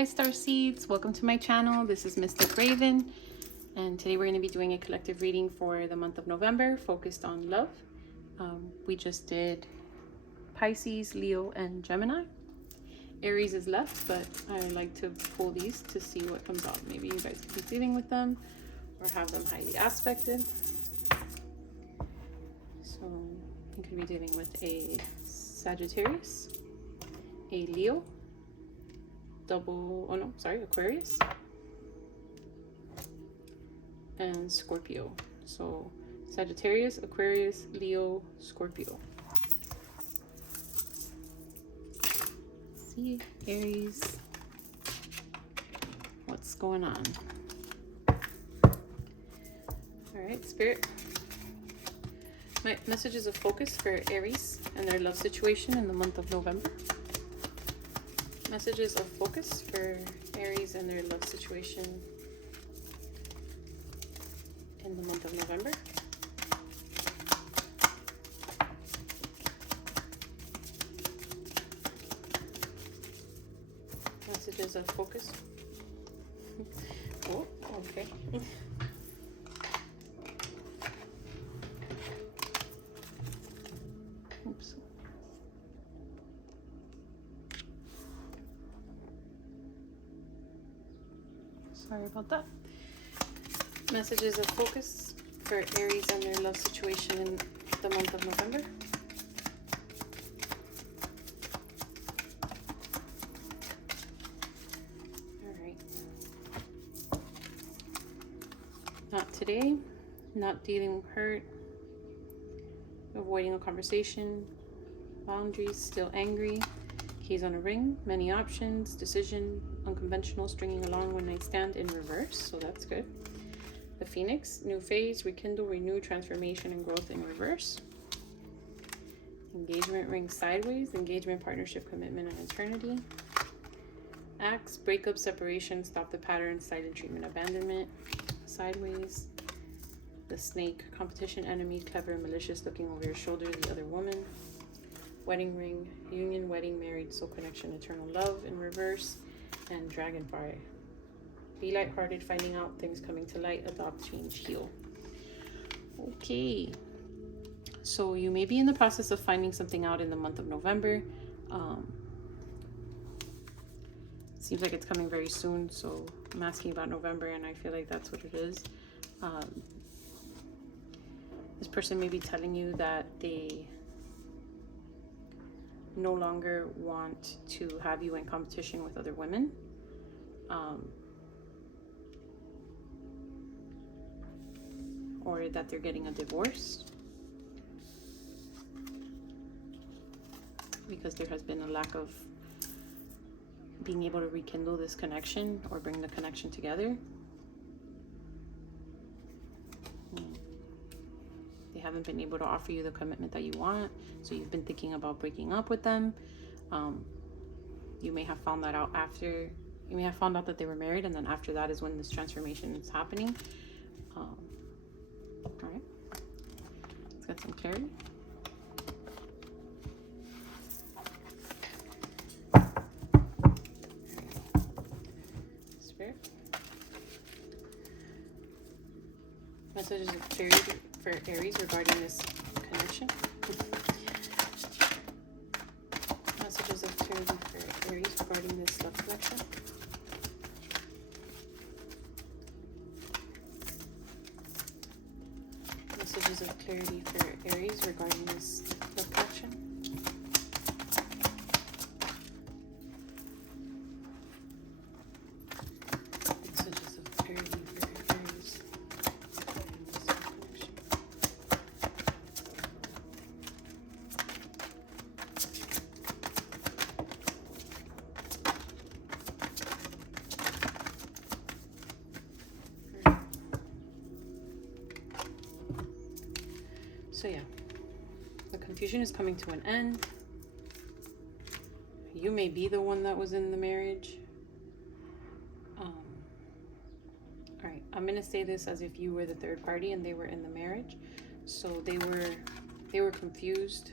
Hi Star Seeds, welcome to my channel. This is Mystic Raven, and today we're going to be doing a collective reading for the month of November focused on love. We just did Pisces, Leo, and Gemini. Aries is left, but I like to pull these to see what comes out. Maybe you guys could be dealing with them or have them highly aspected. So you could be dealing with a Sagittarius, a Leo, Aquarius, and Scorpio. So Sagittarius, Aquarius, Leo, Scorpio. See, Aries, what's going on? All right, Spirit. My messages of focus for Aries and their love situation in the month of November. Messages of focus for Aries and their love situation in the month of November. Messages of focus. Oh, okay. Oops. Sorry about that. Messages of focus for Aries and their love situation in the month of November. All right. Not today. Not dealing with hurt. Avoiding a conversation. Boundaries. Still angry. Keys on a ring. Many options. Decision. Unconventional. Stringing along. One night stand in reverse. So that's good. The Phoenix, new phase, rekindle, renew, transformation, and growth in reverse. Engagement ring sideways, engagement, partnership, commitment, and eternity. Axe, breakup, separation, stop the pattern, silent treatment, abandonment, sideways. The Snake, competition, enemy, clever, malicious, looking over your shoulder, the other woman. Wedding ring, union, wedding, married, soul connection, eternal love in reverse. And Dragonfly. Be lighthearted, finding out things coming to light, adopt, change, heal. Okay. So you may be in the process of finding something out in the month of November. Seems like it's coming very soon. So I'm asking about November, and I feel like that's what it is. This person may be telling you that they no longer want to have you in competition with other women. Or that they're getting a divorce because there has been a lack of being able to rekindle this connection or bring the connection together. They haven't been able to offer you the commitment that you want, so you've been thinking about breaking up with them. You may have found that out after, you may have found out that they were married, and then after that is when this transformation is happening. All right, let's get some clarity. Spirit. Messages of clarity for Aries regarding this connection. Messages of clarity for Aries regarding this love connection. Messages of clarity for Aries regarding this love connection. Messages of clarity for Aries regarding this love connection. So yeah, the confusion is coming to an end. You may be the one that was in the marriage. All right, I'm gonna say this as if you were the third party and they were in the marriage. So they were confused.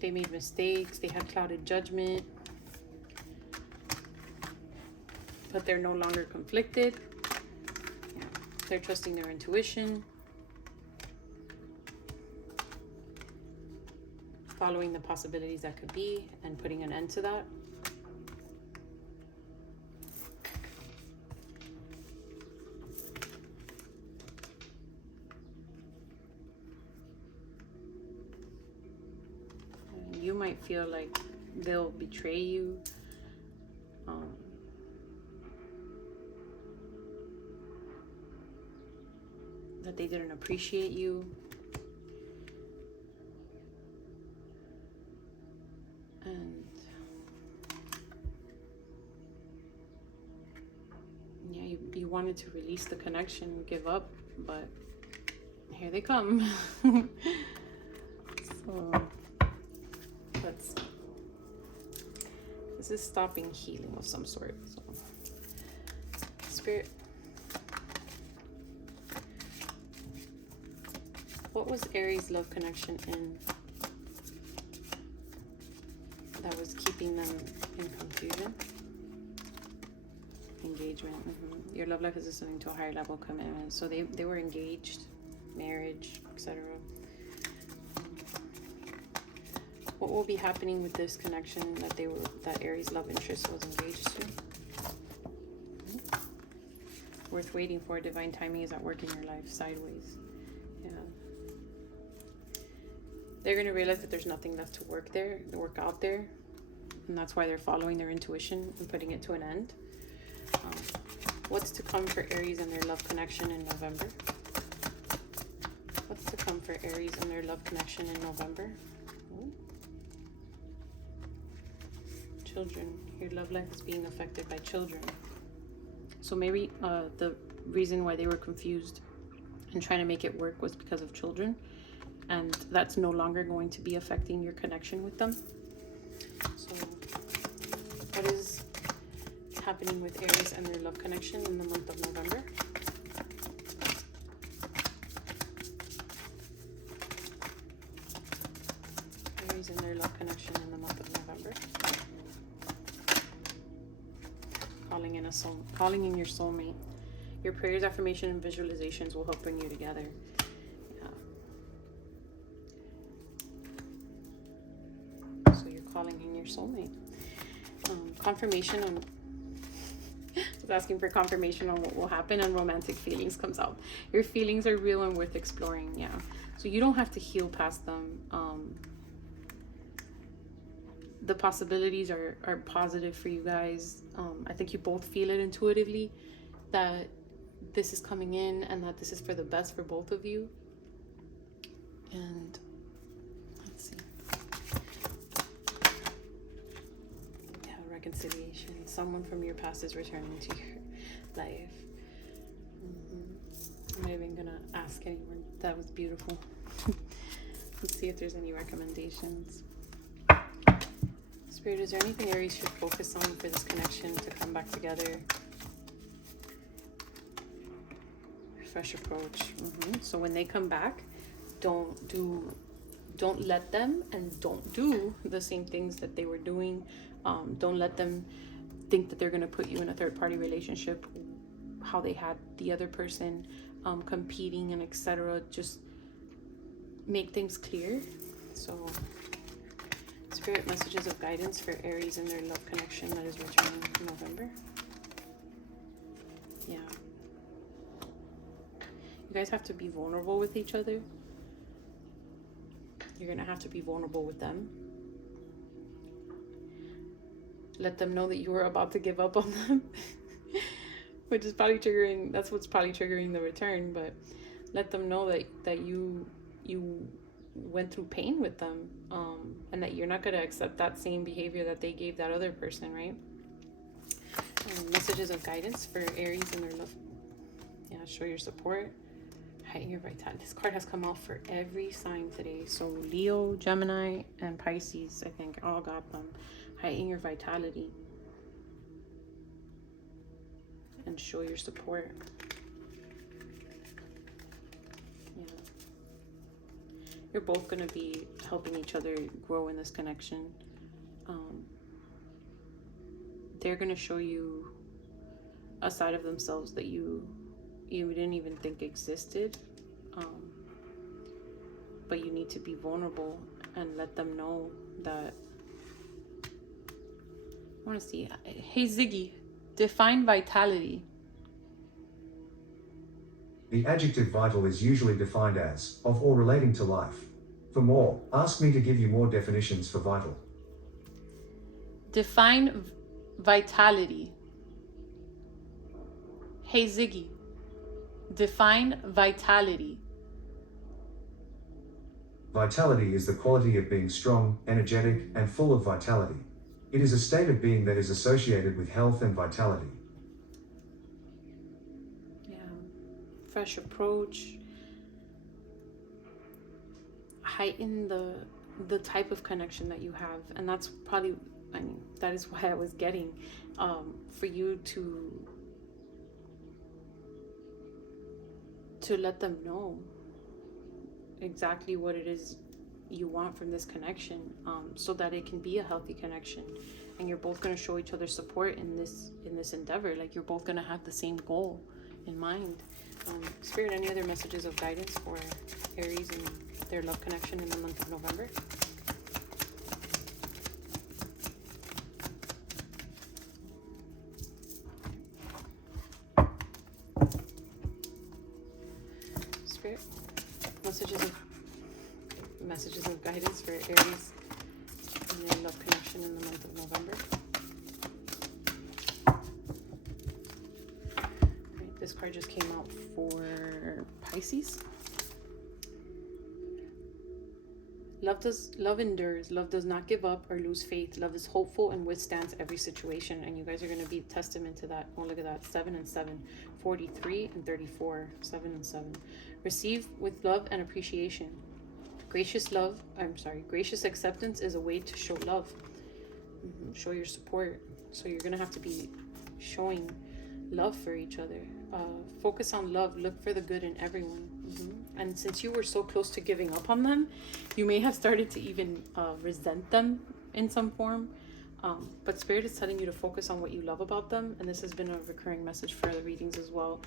They made mistakes. They had clouded judgment. but they're no longer conflicted. Yeah. They're trusting their intuition, following the possibilities that could be, and putting an end to that. And you might feel like they'll betray you. That they didn't appreciate you. And yeah, you wanted to release the connection, give up, but here they come. So this is stopping healing of some sort. So Spirit, what was Aries' love connection in that was keeping them in confusion? Engagement. Your love life is ascending to a higher level commitment. So they were engaged, marriage, etc. What will be happening with this connection that Aries love interest was engaged to? Worth waiting for. Divine timing is at work in your life. Sideways. Yeah. They're going to realize that there's nothing left to work out there. And that's why they're following their intuition and putting it to an end. What's to come for Aries and their love connection in November? What's to come for Aries and their love connection in November? Ooh. Children. Your love life is being affected by children. So maybe the reason why they were confused and trying to make it work was because of children. And that's no longer going to be affecting your connection with them. So what is happening with Aries and their love connection in the month of November? Aries and their love connection in the month of November. Calling in your soulmate. Your prayers, affirmation, and visualizations will help bring you together. So you're calling in your soulmate. Confirmation on... I was asking for confirmation on what will happen, and romantic feelings comes out. Your feelings are real and worth exploring. Yeah. So you don't have to heal past them. The possibilities are positive for you guys. I think you both feel it intuitively that this is coming in and that this is for the best for both of you. And let's see. Yeah, reconciliation. Someone from your past is returning to your life. I'm not even gonna ask anyone. That was beautiful. Let's see if there's any recommendations. Spirit, is there anything Aries should focus on for this connection to come back together? Fresh approach. So when they come back, don't let them, and don't do the same things that they were doing. Don't let them think that they're going to put you in a third-party relationship, how they had the other person, competing and etc. Just make things clear. So Spirit, messages of guidance for Aries and their love connection that is returning in November. Yeah. You guys have to be vulnerable with each other. You're going to have to be vulnerable with them. Let them know that you were about to give up on them. Which is probably triggering, that's what's probably triggering the return. But let them know that you went through pain with them. And that you're not going to accept that same behavior that they gave that other person, right? Messages of guidance for Aries and their love. Yeah, show your support. Heighten your vitality. This card has come out for every sign today. So Leo, Gemini, and Pisces, I think, all got them. Heighten your vitality. And show your support. Yeah. You're both going to be helping each other grow in this connection. They're going to show you a side of themselves that you didn't even think existed. But you need to be vulnerable and let them know that. I want to see. Hey Ziggy, define vitality. The adjective vital is usually defined as of or relating to life. For more, ask me to give you more definitions for vital. Define vitality. Hey Ziggy, define vitality. Vitality is the quality of being strong, energetic, and full of vitality. It is a state of being that is associated with health and vitality. Yeah, fresh approach. Heighten the type of connection that you have, and that's probably, I mean, that is why I was getting for you to let them know exactly what it is you want from this connection, so that it can be a healthy connection, and you're both going to show each other support in this endeavor. Like, you're both going to have the same goal in mind. Spirit, any other messages of guidance for Aries and their love connection in the month of November? Spirit, messages of guidance for Aries and their love connection in the month of November. Right, this card just came out for Pisces. Love endures. Love does not give up or lose faith. Love is hopeful and withstands every situation. And you guys are going to be testament to that. Oh, look at that. 7 and 7. 43 and 34. 7 and 7. Receive with love and appreciation. Gracious acceptance is a way to show love. Show your support. So you're going to have to be showing love for each other. Focus on love. Look for the good in everyone. And since you were so close to giving up on them, you may have started to even resent them in some form. But Spirit is telling you to focus on what you love about them. And this has been a recurring message for the readings as well.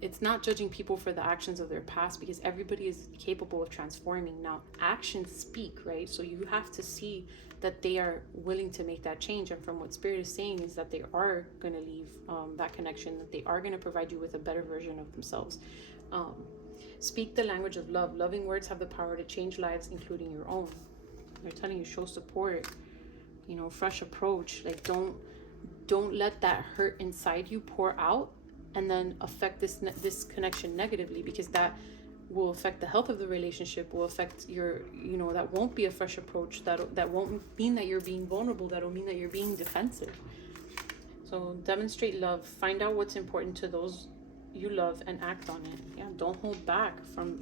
It's not judging people for the actions of their past, because everybody is capable of transforming. Now, actions speak, right? So you have to see that they are willing to make that change. And from what Spirit is saying is that they are going to leave that connection, that they are going to provide you with a better version of themselves. Speak the language of love. Loving words have the power to change lives, including your own. They're telling you, show support, fresh approach. Like, don't let that hurt inside you pour out and then affect this connection negatively, because that will affect the health of the relationship, will affect your, that won't be a fresh approach. That won't mean that you're being vulnerable. That'll mean that you're being defensive. So demonstrate love. Find out what's important to those you love and act on it. Yeah, don't hold back from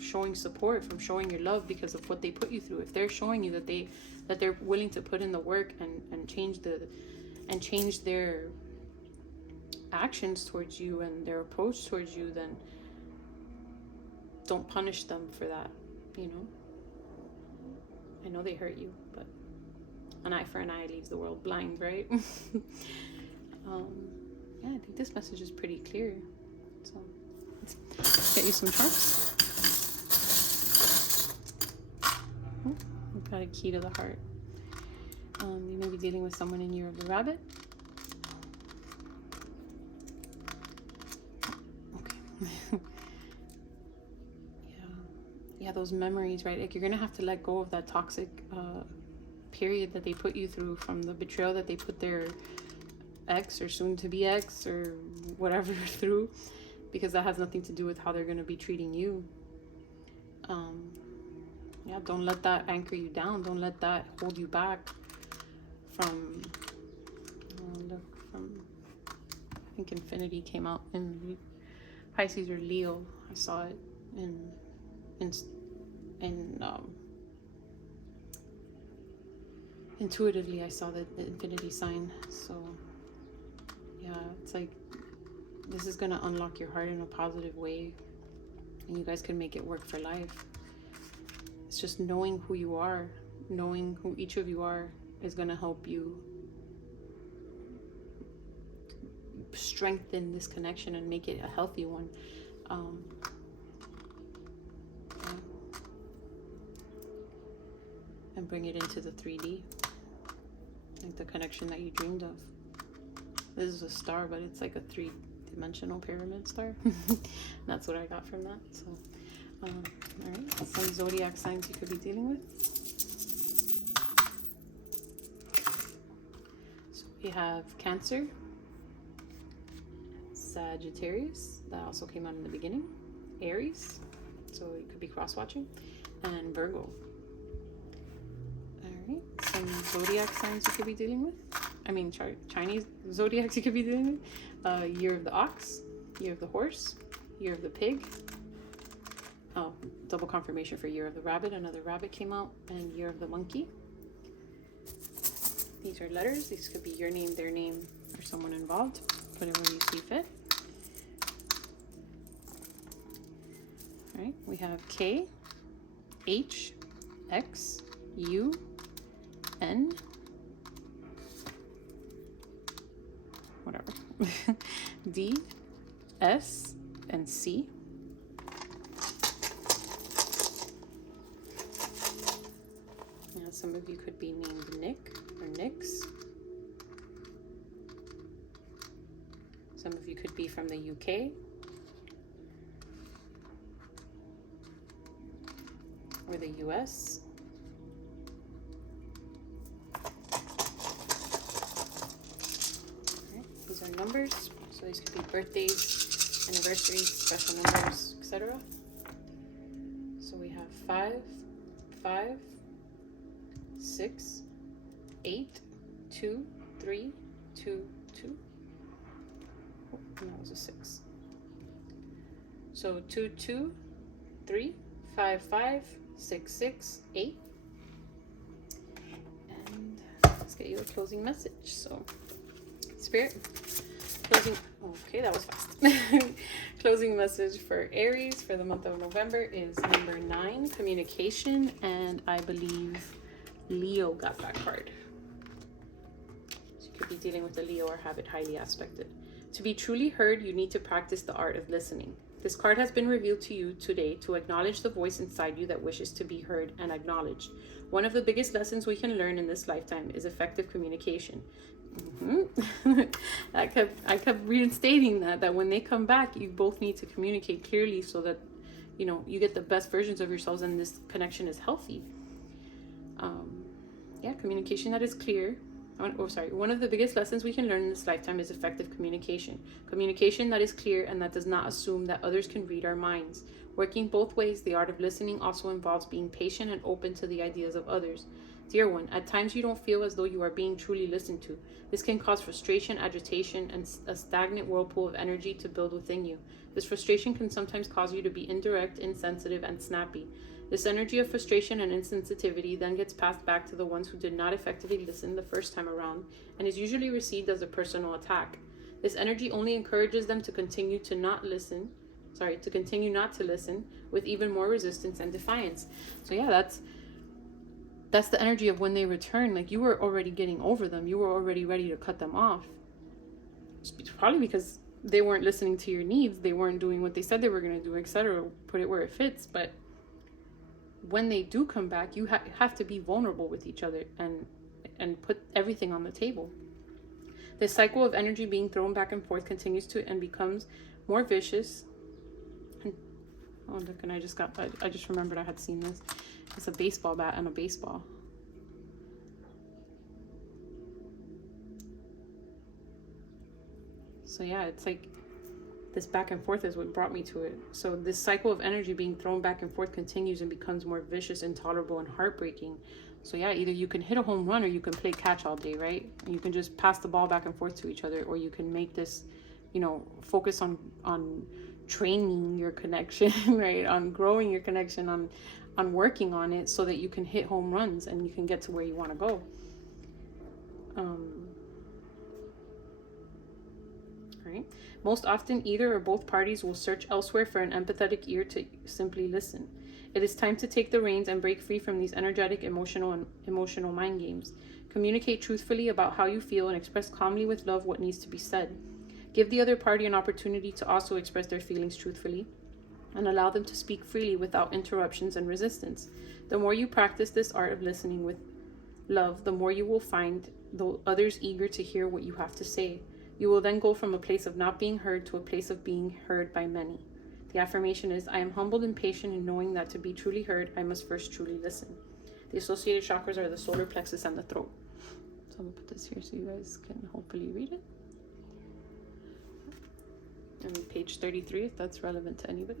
showing support, from showing your love because of what they put you through. If they're showing you that they're willing to put in the work and change their actions towards you and their approach towards you, then don't punish them for that. I know they hurt you, but an eye for an eye leaves the world blind, right? Yeah, I think this message is pretty clear. So let's get you some charts. We've got a key to the heart. You may be dealing with someone in Year of the Rabbit. Okay. Yeah, those memories, right? Like, you're gonna have to let go of that toxic period that they put you through, from the betrayal that they put their ex or soon to be ex or whatever through, because that has nothing to do with how they're going to be treating you. Yeah, don't let that anchor you down. Don't let that hold you back from I think Infinity came out in Pisces or Leo. I saw it in intuitively. I saw the Infinity sign. So yeah, it's like, this is going to unlock your heart in a positive way, and you guys can make it work for life. It's just knowing who you are, knowing who each of you are, is going to help you strengthen this connection and make it a healthy one. And bring it into the 3D, like the connection that you dreamed of. This is a star, but it's like a 3-dimensional pyramid star. That's what I got from that. So all right, some zodiac signs you could be dealing with. So we have Cancer, Sagittarius, that also came out in the beginning, Aries, so you could be cross-watching, and Virgo. All right, some zodiac signs you could be dealing with. I mean, Chinese zodiacs you could be dealing with. Year of the ox, year of the horse, year of the pig. Oh, double confirmation for year of the rabbit. Another rabbit came out, and year of the monkey. These are letters. These could be your name, their name, or someone involved. Whatever you see fit. All right, we have K, H, X, U, N, whatever, D, S, and C. Now, some of you could be named Nick or Nix. Some of you could be from the UK. Or the US. Right, these are numbers. So these could be birthdays, anniversaries, special numbers, etc. So we have 5, 5, 6, 8, 2, 3, 2, 2. Oh, and that was a 6. So 2, 2, 3, 5, 5, 6, 6, 8. And let's get you a closing message. So, Spirit, closing. Okay, that was fast. Closing message for Aries for the month of November is number 9, communication, and I believe Leo got that card. So you could be dealing with a Leo or have it highly aspected. To be truly heard, you need to practice the art of listening. This card has been revealed to you today to acknowledge the voice inside you that wishes to be heard and acknowledged. One of the biggest lessons we can learn in this lifetime is effective communication. I kept reinstating that when they come back, you both need to communicate clearly so that, you know, you get the best versions of yourselves and this connection is healthy. Communication that is clear. One of the biggest lessons we can learn in this lifetime is effective communication. Communication that is clear and that does not assume that others can read our minds. Working both ways, the art of listening also involves being patient and open to the ideas of others. Dear one, at times you don't feel as though you are being truly listened to. This can cause frustration, agitation, and a stagnant whirlpool of energy to build within you. This frustration can sometimes cause you to be indirect, insensitive, and snappy. This energy of frustration and insensitivity then gets passed back to the ones who did not effectively listen the first time around and is usually received as a personal attack. This energy only encourages them to continue not to listen with even more resistance and defiance. So yeah, that's the energy of when they return. Like, you were already getting over them. You were already ready to cut them off. It's probably because they weren't listening to your needs. They weren't doing what they said they were going to do, etc. Put it where it fits. But when they do come back, you have to be vulnerable with each other and put everything on the table. This cycle of energy being thrown back and forth continues to and becomes more vicious. Oh, look, and I just remembered I had seen this. It's a baseball bat and a baseball. So yeah, it's like this back and forth is what brought me to it. So this cycle of energy being thrown back and forth continues and becomes more vicious, intolerable, and heartbreaking. So yeah, either you can hit a home run or you can play catch all day, right? And you can just pass the ball back and forth to each other, or you can make this, focus on training your connection, right? On growing your connection, on working on it so that you can hit home runs and you can get to where you want to go. Right? Most often, either or both parties will search elsewhere for an empathetic ear to simply listen. It is time to take the reins and break free from these energetic, emotional mind games. Communicate truthfully about how you feel and express calmly with love what needs to be said. Give the other party an opportunity to also express their feelings truthfully, and allow them to speak freely without interruptions and resistance. The more you practice this art of listening with love, the more you will find the others eager to hear what you have to say. You will then go from a place of not being heard to a place of being heard by many. The affirmation is, I am humbled and patient in knowing that to be truly heard, I must first truly listen. The associated chakras are the solar plexus and the throat. So I'm going to put this here so you guys can hopefully read it. And page 33, if that's relevant to anybody.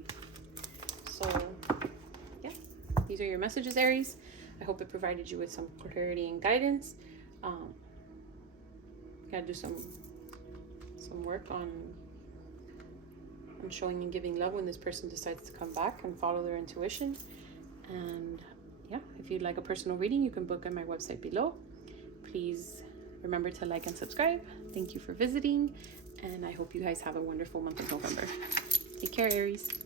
So, yeah, these are your messages, Aries. I hope it provided you with some clarity and guidance. Gotta do some work on showing and giving love when this person decides to come back and follow their intuition. And yeah, if you'd like a personal reading, you can book on my website below. Please remember to like and subscribe. Thank you for visiting, and I hope you guys have a wonderful month of November. Take care, Aries.